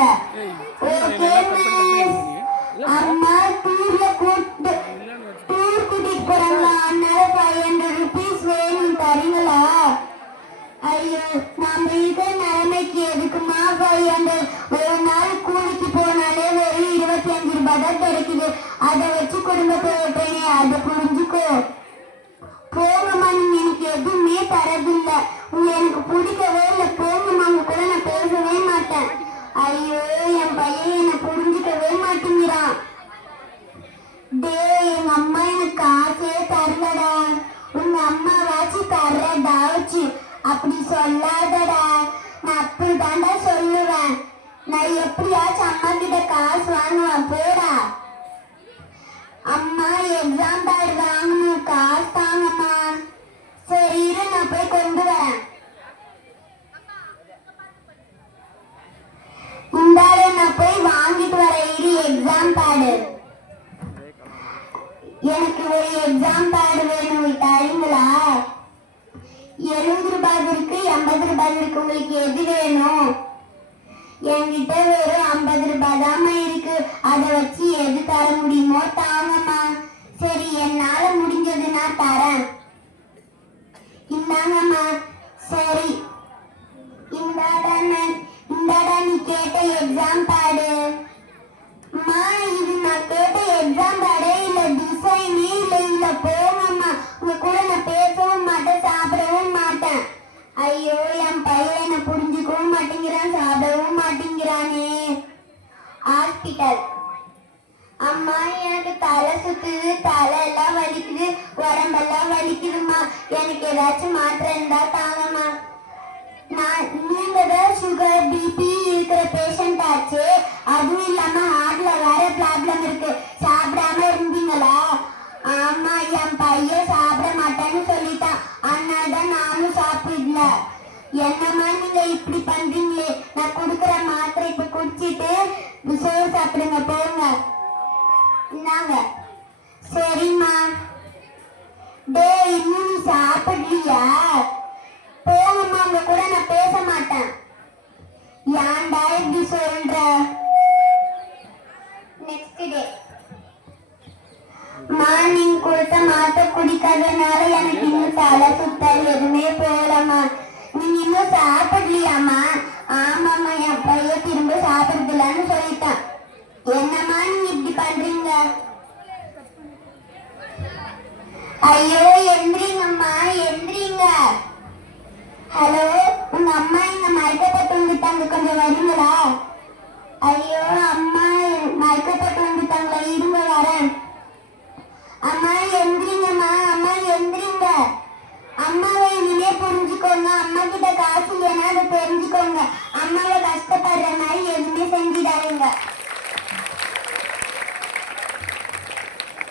வாங்க ஓகே அம்மா டூர்ல கூட்டு டூர் கூட்டிட்டு போறாங்க. அதனால ஃபைவ் ஹண்ட்ரட் ருபீஸ் வேணும் தரீங்களா? ஐயோ நாம இருக்கிற நிலைமைக்கு எதுக்குமா ஃபைவ் ஹண்ட்ரட் ஒரு நாள் கூலிக்கு போனாலே வெறும் இருபத்தி அஞ்சு ரூபாய் தான் கிடைக்குது. அதை வச்சு குடும்பத்தை ஓட்டுறேனே அதை புரிஞ்சுக்கோ. போங்கம்மா நீங்க எனக்கு எதுவுமே தரதில்ல. உங்க எனக்கு பிடிக்கவே இல்லை. போங்கம்மா உங்க கூட நான் பேசவே மாட்டேன் ஐயோ என் பையன் என்னை புரிஞ்சுக்கவே மாட்டேங்கிறான் டேய் எங்க அம்மா எனக்கு காசே தரலடா உங்க அம்மாவாச்சும் தர்றடா வச்சு அப்படி சொல்லாதடா. நான் அப்படி தாண்டா சொல்லுவேன். நான் எப்படியாச்சும் அம்மா கிட்ட காசு வாங்குவேன். போடா. அம்மா எக்ஸாம் பேட் வாங்கணும். காசு தாங்கம்மா. சரி இரு நான் போய் கொண்டு வரேன். இந்தாட நான் போய் வாங்கிட்டு வரேன். இரு எக்ஸாம் பேடு எனக்கு ஒரு எக்ஸாம் பேடு வேணும் தரீங்களா எழுபது ரூபாய் ஐம்பது ரூபாய் இருக்கு. உங்களுக்கு எது வேணும்? என்கிட்ட வெறும் ஐம்பது ரூபாய் தாம்மா இருக்கு. அதை வச்சு எது தர முடியுமோ தாங்கம்மா. சரி என்னால முடிஞ்சது நான் தரேன். இந்தாங்கம்மா. ஹாஸ்பிட்டல் அம்மா எனக்கு தலை சுத்துது தலை எல்லாம் வலிக்குது உடம்பெல்லாம் வலிக்குதுமா எனக்கு ஏதாச்சும் மாற்றம் இருந்தா தாங்கம்மா. நான் நீங்க தான் சுகர் பிபி இருக்கிற பேஷண்ட் ஆச்சு. அதுவும் இல்லாம ஹார்ட்ல வேற ப்ராப்ளம் இருக்கு. சாப்பிடாம இருந்தீங்களா? ஆமா என் பையன் சாப்பிட மாட்டேன்னு சொல்லிட்டான். அதனால தான் நானும் சாப்பிடல. என்னம்மா நீங்க இப்படி பண்றீங்களே? நான் கொடுக்குற மாத்திரை இப்ப குடிச்சிட்டு சோறு சாப்பிடுங்க போங்க. இந்தாங்க. சரிம்மா. டேய் இன்னும் நீ சாப்பிடலையா? போங்கம்மா உங்க கூட நான் பேச மாட்டேன். ஏன்டா இப்படி சொல்ற? நெக்ஸ்ட் டே மார்னிங் கொடுத்த மாத்த குடிக்காதனால எனக்கு இன்னும் தலை சுத்தல் எதுவுமே போகலம்மா. நீங்க இன்னும் சாப்பிடலையா? ஐயோ எந்திரிங்கம்மா எந்திரிங்க. ஹலோ உங்க அம்மா இங்க மயக்கப்பட்டு வந்துட்டாங்க கொஞ்சம் வரீங்களா?